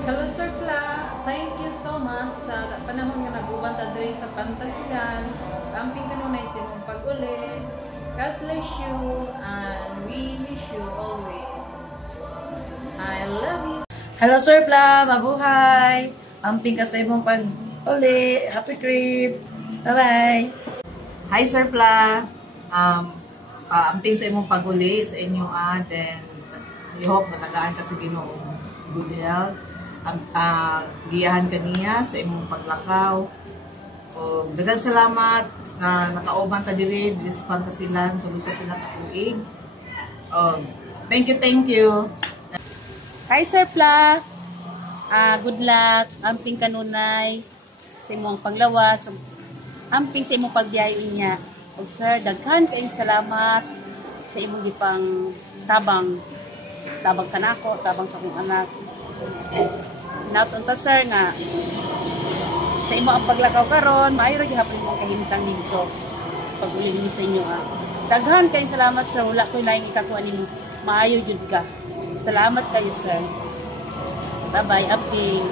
Hello Sir Fla, thank you so much sa panahon nga nag-uban ta diri sa Pantasilan. Amping kanunay sa imong pag-uli. God bless you and we wish you always. I love you. Hello Sir Pla, mabuhay! Amping ka sa imong pag-uli. Happy trip! Bye-bye! Hi Sir Pla, amping sa imong pag-uli sa inyo then I hope matagaan ka sa Ginoong good health. Giyahan kaniya sa imong paglakaw. O daghang salamat na nakauban ta diri sa Pantasilan sulod sa pinakatuig. Thank you. Hi Sir Pla, good luck, amping kanunay sa imong paglawas, amping sa imong pagbiyahe niya. O sir, daghan kayong salamat sa imong gipang tabang ka na ako, tabang sa akong anak. Nautunta sir nga sa imo ang paglakaw karon, maayo ra gihapon imong kahimtang dito. Pag-uli ninyo sa inyo Daghan kayong salamat sir, wala ko laing ikakuha nimo. Maayo jud ka. Salamat kayo sir. Bye bye, amping.